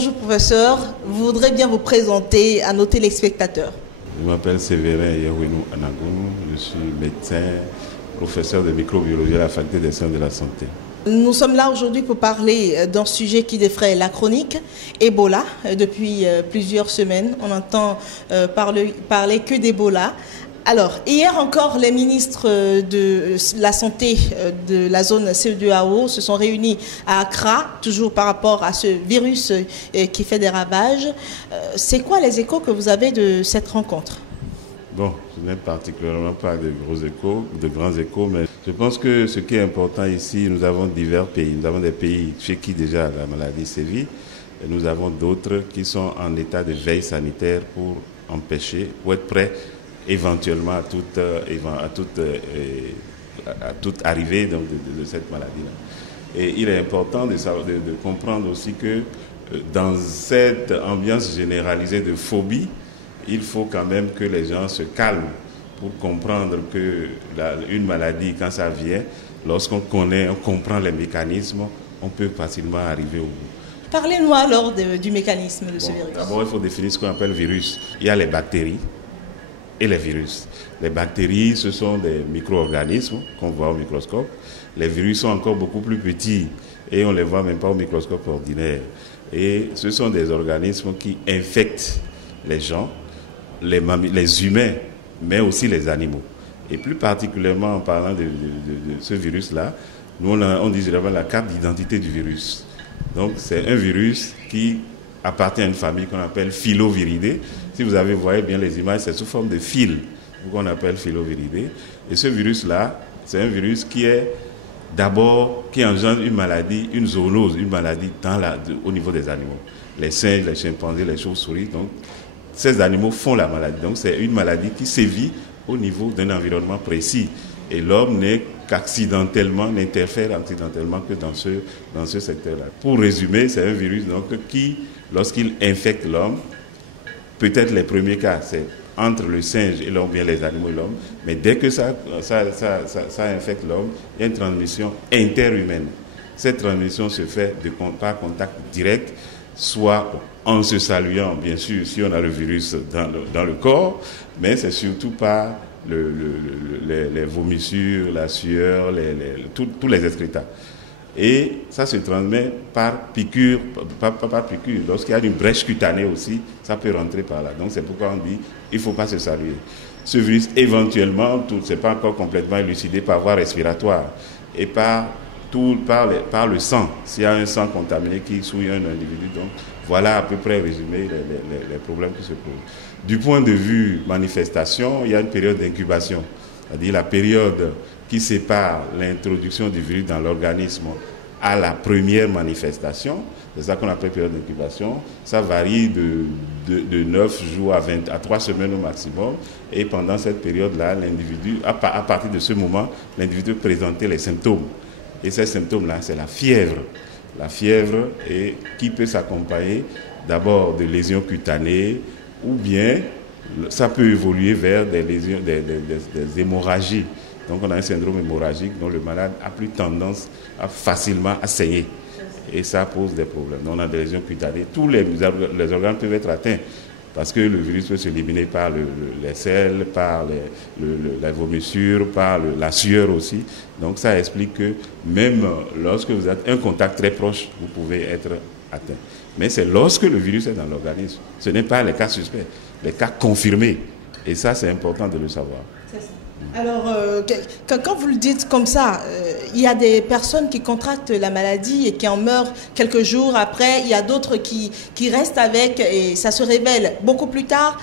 bonjour professeur, vous voudrez bien vous présenter à nos téléspectateurs. Je m'appelle Séverin Yehouinou Anagoun, je suis médecin, professeur de microbiologie à la faculté des sciences de la santé. Nous sommes là aujourd'hui pour parler d'un sujet qui défraie la chronique, Ebola. Depuis plusieurs semaines, on entend parler que d'Ebola. Alors, hier encore, les ministres de la Santé de la zone CE2AO se sont réunis à Accra, toujours par rapport à ce virus qui fait des ravages. C'est quoi les échos que vous avez de cette rencontre ? Bon, je n'ai particulièrement pas de grands échos, mais je pense que ce qui est important ici, nous avons divers pays. Nous avons des pays chez qui déjà la maladie sévit, et nous avons d'autres qui sont en état de veille sanitaire pour empêcher, pour être prêts éventuellement à toute arrivée donc, de cette maladie-là. Et il est important de comprendre aussi que dans cette ambiance généralisée de phobie, il faut quand même que les gens se calment pour comprendre qu'une maladie, quand ça vient, lorsqu'on comprend les mécanismes, on peut facilement arriver au bout. Parlez-nous alors du mécanisme de ce virus. D'abord, il faut définir ce qu'on appelle virus. Il y a les bactéries et les virus. Les bactéries, ce sont des micro-organismes qu'on voit au microscope. Les virus sont encore beaucoup plus petits et on ne les voit même pas au microscope ordinaire. Et ce sont des organismes qui infectent les gens, les humains, mais aussi les animaux. Et plus particulièrement en parlant de ce virus-là, nous on dit généralement la carte d'identité du virus. Donc c'est un virus qui appartient à une famille qu'on appelle Filoviridae. Si vous voyez bien les images, c'est sous forme de fil qu'on appelle Filoviridae. Et ce virus-là, c'est un virus qui engendre une maladie, une zoonose, une maladie au niveau des animaux. Les singes, les chimpanzés, les chauves-souris, donc ces animaux font la maladie. Donc c'est une maladie qui sévit au niveau d'un environnement précis. Et l'homme n'interfère accidentellement que dans ce secteur-là. Pour résumer, c'est un virus donc, qui, lorsqu'il infecte l'homme, peut-être les premiers cas, c'est entre le singe et l'homme, bien les animaux et l'homme, mais dès que ça infecte l'homme, il y a une transmission interhumaine. Cette transmission se fait par contact direct, soit en se saluant, bien sûr, si on a le virus dans le corps, mais c'est surtout par les vomissures, la sueur, tous les excrétas. Et ça se transmet par piqûre, pas par piqûre. Lorsqu'il y a une brèche cutanée aussi, ça peut rentrer par là. Donc c'est pourquoi on dit il ne faut pas se saluer. Ce virus, éventuellement, ce n'est pas encore complètement élucidé par voie respiratoire et par le sang. S'il y a un sang contaminé qui souille un individu, donc voilà à peu près résumé les problèmes qui se posent. Du point de vue manifestation, il y a une période d'incubation, c'est-à-dire la période qui sépare l'introduction du virus dans l'organisme à la première manifestation. C'est ça qu'on appelle période d'incubation. Ça varie de 9 jours à 3 semaines au maximum. Et pendant cette période-là, l'individu, à partir de ce moment, l'individu peut présenter les symptômes. Et ces symptômes-là, c'est la fièvre. La fièvre qui peut s'accompagner d'abord de lésions cutanées ou bien ça peut évoluer vers des lésions, des hémorragies. Donc on a un syndrome hémorragique dont le malade a plus tendance facilement à saigner. Et ça pose des problèmes. Donc on a des lésions cutanées. Tous les organes peuvent être atteints parce que le virus peut s'éliminer par les selles, par la vomissure, par la sueur aussi. Donc ça explique que même lorsque vous êtes un contact très proche, vous pouvez être atteint. Mais c'est lorsque le virus est dans l'organisme. Ce n'est pas les cas suspects, les cas confirmés. Et ça, c'est important de le savoir. C'est ça. Alors, quand vous le dites comme ça, il y a des personnes qui contractent la maladie et qui en meurent quelques jours après. Il y a d'autres qui restent avec et ça se révèle beaucoup plus tard.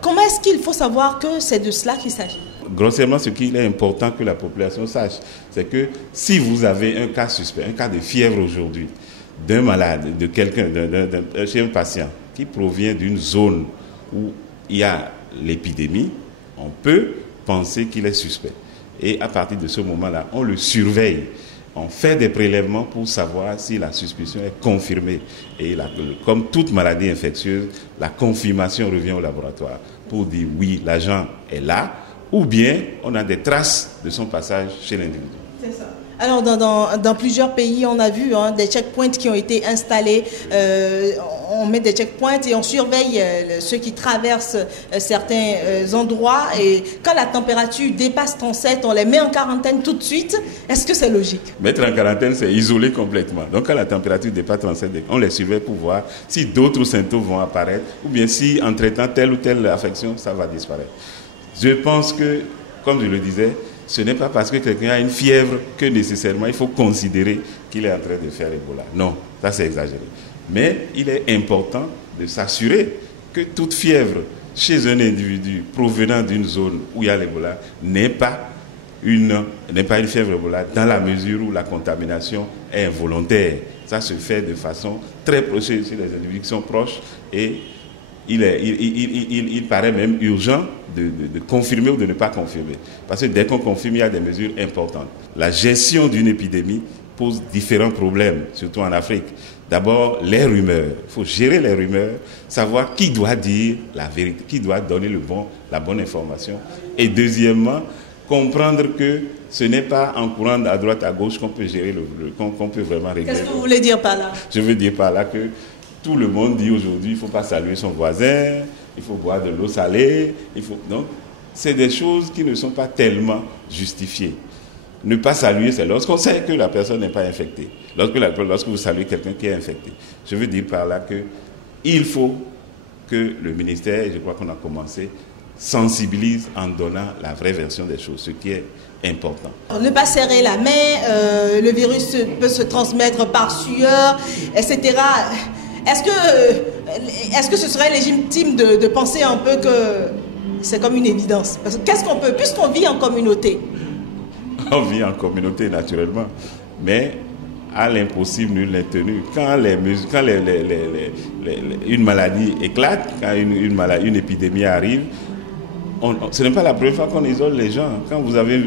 Comment est-ce qu'il faut savoir que c'est de cela qu'il s'agit ? Grossièrement, ce qu'il est important que la population sache, c'est que si vous avez un cas suspect, un cas de fièvre aujourd'hui, d'un malade, de quelqu'un, chez un patient qui provient d'une zone où il y a l'épidémie, on peut penser qu'il est suspect. Et à partir de ce moment-là, on le surveille. On fait des prélèvements pour savoir si la suspicion est confirmée. Et comme toute maladie infectieuse, la confirmation revient au laboratoire pour dire oui, l'agent est là, ou bien on a des traces de son passage chez l'individu. C'est ça. Alors, dans plusieurs pays, on a vu des checkpoints qui ont été installés. On met des checkpoints et on surveille ceux qui traversent certains endroits. Et quand la température dépasse 37, on les met en quarantaine tout de suite. Est-ce que c'est logique? Mettre en quarantaine, c'est isoler complètement. Donc, quand la température dépasse 37, on les surveille pour voir si d'autres symptômes vont apparaître ou bien si, en traitant telle ou telle affection, ça va disparaître. Je pense que, comme je le disais, ce n'est pas parce que quelqu'un a une fièvre que nécessairement il faut considérer qu'il est en train de faire Ebola. Non, ça c'est exagéré. Mais il est important de s'assurer que toute fièvre chez un individu provenant d'une zone où il y a l'Ebola n'est pas une fièvre Ebola dans la mesure où la contamination est involontaire. Ça se fait de façon très proche chez les individus qui sont proches et il paraît même urgent de confirmer ou de ne pas confirmer. Parce que dès qu'on confirme, il y a des mesures importantes. La gestion d'une épidémie pose différents problèmes, surtout en Afrique. D'abord, les rumeurs. Il faut gérer les rumeurs, savoir qui doit dire la vérité, qui doit donner la bonne information. Et deuxièmement, comprendre que ce n'est pas en courant à droite, à gauche qu'on peut gérer qu'on peut vraiment régler. Qu'est-ce que vous voulez dire par là? Je veux dire par là que tout le monde dit aujourd'hui, il ne faut pas saluer son voisin, il faut boire de l'eau salée. Donc, c'est des choses qui ne sont pas tellement justifiées. Ne pas saluer, c'est lorsqu'on sait que la personne n'est pas infectée. Lorsque vous saluez quelqu'un qui est infecté. Je veux dire par là qu'il faut que le ministère, et je crois qu'on a commencé, sensibilise en donnant la vraie version des choses, ce qui est important. Ne pas serrer la main, le virus peut se transmettre par sueur, etc. Est-ce que ce serait légitime de penser un peu que c'est comme une évidence? Parce que qu'est-ce qu'on peut, puisqu'on vit en communauté? On vit en communauté naturellement, mais à l'impossible nul n'est tenu. Quand une maladie éclate, quand une épidémie arrive, ce n'est pas la première fois qu'on isole les gens. Quand vous avez,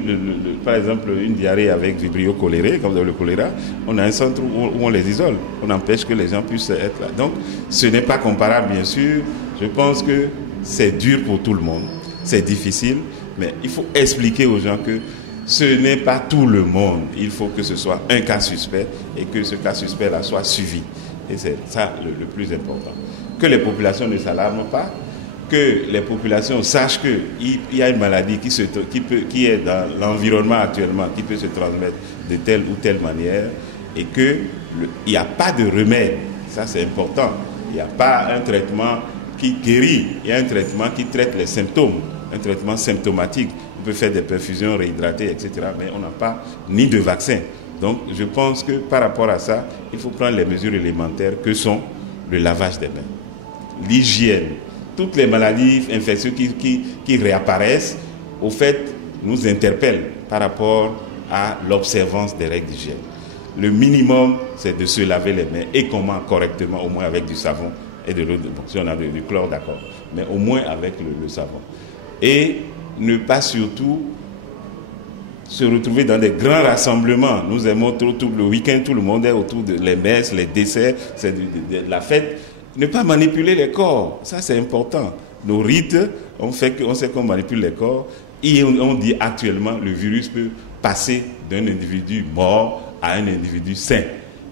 par exemple, une diarrhée avec vibrio choléré, comme vous avez le choléra, on a un centre où on les isole. On empêche que les gens puissent être là. Donc, ce n'est pas comparable, bien sûr. Je pense que c'est dur pour tout le monde. C'est difficile, mais il faut expliquer aux gens que ce n'est pas tout le monde. Il faut que ce soit un cas suspect et que ce cas suspect-là soit suivi. Et c'est ça le plus important. Que les populations ne s'alarment pas, que les populations sachent qu'il y a une maladie qui est dans l'environnement actuellement, qui peut se transmettre de telle ou telle manière, et qu'il n'y a pas de remède. Ça, c'est important. Il n'y a pas un traitement qui guérit, il y a un traitement qui traite les symptômes, un traitement symptomatique. On peut faire des perfusions, réhydrater, etc., mais on n'a pas ni de vaccin. Donc, je pense que par rapport à ça, il faut prendre les mesures élémentaires que sont le lavage des mains, l'hygiène. Toutes les maladies infectieuses qui réapparaissent, au fait, nous interpellent par rapport à l'observance des règles d'hygiène. Le minimum, c'est de se laver les mains et comment correctement, au moins avec du savon et de l'eau. Bon, si on a du chlore, d'accord, mais au moins avec le savon. Et ne pas surtout se retrouver dans des grands rassemblements. Nous aimons tout le week-end, tout le monde est autour des messes, les desserts, c'est de la fête. Ne pas manipuler les corps, ça c'est important. Nos rites, on sait qu'on manipule les corps et on dit actuellement le virus peut passer d'un individu mort à un individu sain.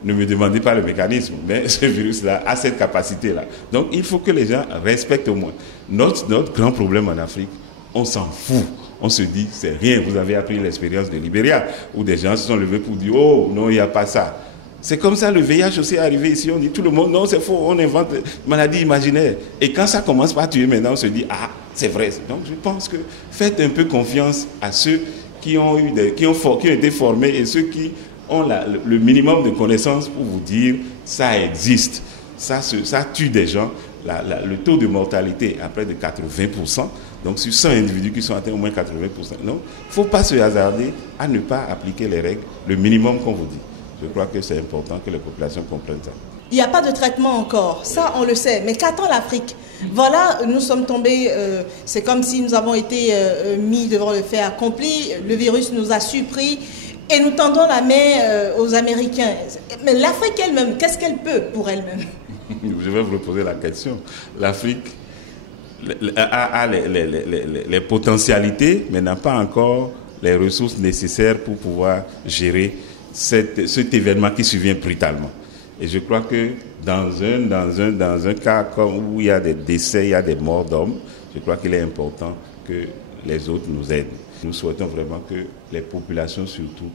Ne me demandez pas le mécanisme, mais ce virus-là a cette capacité-là. Donc il faut que les gens respectent au moins. Notre grand problème en Afrique, on s'en fout. On se dit, c'est rien. Vous avez appris l'expérience de Libéria, où des gens se sont levés pour dire, oh non, il n'y a pas ça. C'est comme ça, le VIH aussi est arrivé ici, on dit tout le monde, non c'est faux, on invente maladie imaginaire. Et quand ça commence par tuer maintenant, on se dit, ah, c'est vrai. Donc je pense que faites un peu confiance à ceux qui ont été formés et ceux qui ont le minimum de connaissances pour vous dire, ça existe, ça tue des gens. Le taux de mortalité est à près de 80%. Donc sur 100 individus qui sont atteints, au moins 80%. Donc il ne faut pas se hasarder à ne pas appliquer les règles, le minimum qu'on vous dit. Je crois que c'est important que les populations comprennent ça. Il n'y a pas de traitement encore, ça on le sait, mais qu'attend l'Afrique? Voilà, nous sommes tombés, c'est comme si nous avons été mis devant le fait accompli, le virus nous a surpris et nous tendons la main aux Américains. Mais l'Afrique elle-même, qu'est-ce qu'elle peut pour elle-même? Je vais vous reposer la question. L'Afrique a les potentialités, mais n'a pas encore les ressources nécessaires pour pouvoir gérer cet événement qui survient brutalement. Et je crois que dans un cas comme où il y a des décès, il y a des morts d'hommes, je crois qu'il est important que les autres nous aident. Nous souhaitons vraiment que les populations surtout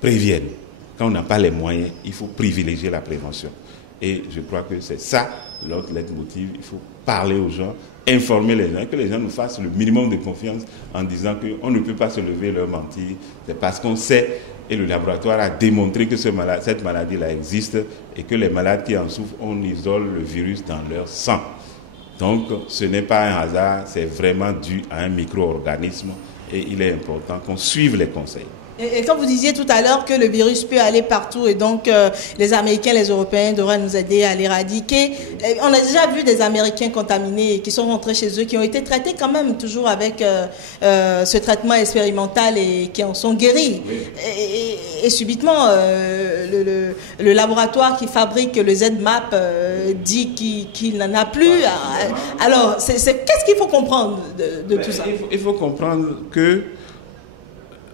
préviennent. Quand on n'a pas les moyens, il faut privilégier la prévention. Et je crois que c'est ça notre leitmotiv. Il faut parler aux gens, informer les gens, que les gens nous fassent le minimum de confiance en disant qu'on ne peut pas se lever et leur mentir. C'est parce qu'on sait, et le laboratoire a démontré que cette maladie-là existe et que les malades qui en souffrent, on isole le virus dans leur sang. Donc ce n'est pas un hasard, c'est vraiment dû à un micro-organisme et il est important qu'on suive les conseils. Et quand vous disiez tout à l'heure que le virus peut aller partout et donc les Américains, les Européens devraient nous aider à l'éradiquer, on a déjà vu des Américains contaminés qui sont rentrés chez eux, qui ont été traités quand même toujours avec ce traitement expérimental et qui en sont guéris. Oui. Et subitement, le laboratoire qui fabrique le ZMapp dit qu'il n'en a plus. Alors, qu'est-ce qu'il faut comprendre de tout ça? Il faut comprendre que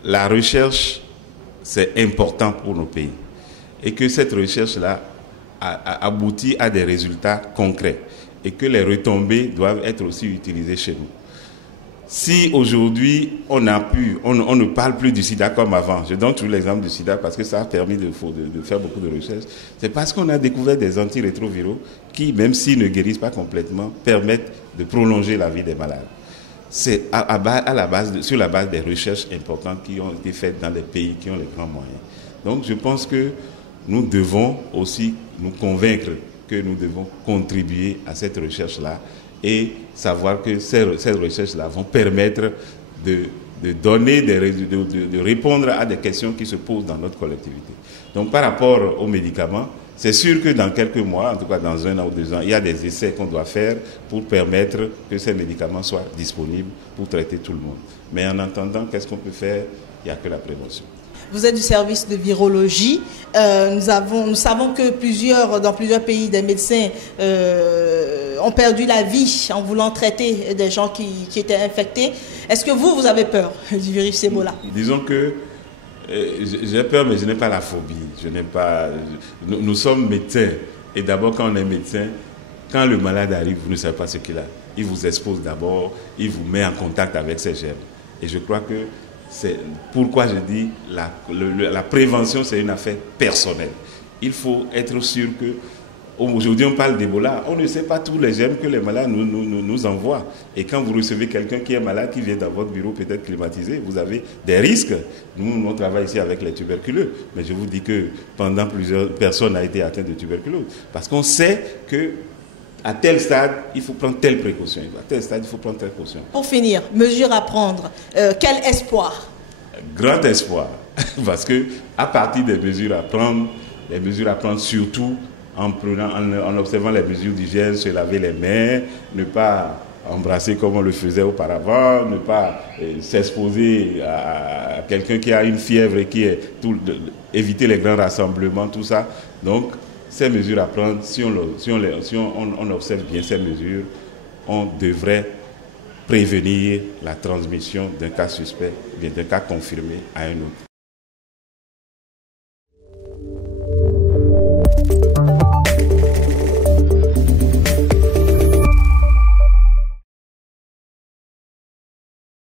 la recherche, c'est important pour nos pays et que cette recherche-là aboutit à des résultats concrets et que les retombées doivent être aussi utilisées chez nous. Si aujourd'hui on ne parle plus du sida comme avant, je donne toujours l'exemple du sida parce que ça a permis de faire beaucoup de recherches, c'est parce qu'on a découvert des antirétroviraux qui, même s'ils ne guérissent pas complètement, permettent de prolonger la vie des malades. C'est sur la base des recherches importantes qui ont été faites dans les pays qui ont les grands moyens. Donc je pense que nous devons aussi nous convaincre que nous devons contribuer à cette recherche-là et savoir que ces recherches-là vont permettre de donner de répondre à des questions qui se posent dans notre collectivité. Donc par rapport aux médicaments, c'est sûr que dans quelques mois, en tout cas dans 1 an ou 2 ans, il y a des essais qu'on doit faire pour permettre que ces médicaments soient disponibles pour traiter tout le monde. Mais en attendant, qu'est-ce qu'on peut faire? Il n'y a que la prévention. Vous êtes du service de virologie. Nous savons que dans plusieurs pays, des médecins ont perdu la vie en voulant traiter des gens qui étaient infectés. Est-ce que vous avez peur du virus Ebola? Disons que j'ai peur, mais je n'ai pas la phobie. Nous sommes médecins. Et d'abord, quand on est médecin, quand le malade arrive, vous ne savez pas ce qu'il a. Il vous expose d'abord, il vous met en contact avec ces germes. Et je crois que c'est pourquoi je dis la prévention, c'est une affaire personnelle. Il faut être sûr que aujourd'hui, on parle d'Ebola. On ne sait pas tous les germes que les malades nous envoient. Et quand vous recevez quelqu'un qui est malade, qui vient dans votre bureau peut-être climatisé, vous avez des risques. Nous, on travaille ici avec les tuberculeux. Mais je vous dis que pendant plusieurs personnes ont été atteintes de tuberculose. Parce qu'on sait que à tel stade, il faut prendre telle précaution. À tel stade, il faut prendre telle précaution. Pour finir, mesures à prendre. Quel espoir? Grand espoir. Parce que à partir des mesures à prendre, les mesures à prendre surtout en observant les mesures d'hygiène, se laver les mains, ne pas embrasser comme on le faisait auparavant, ne pas s'exposer à quelqu'un qui a une fièvre et éviter les grands rassemblements, tout ça. Donc, ces mesures à prendre, si on observe bien ces mesures, on devrait prévenir la transmission d'un cas suspect, d'un cas confirmé à un autre.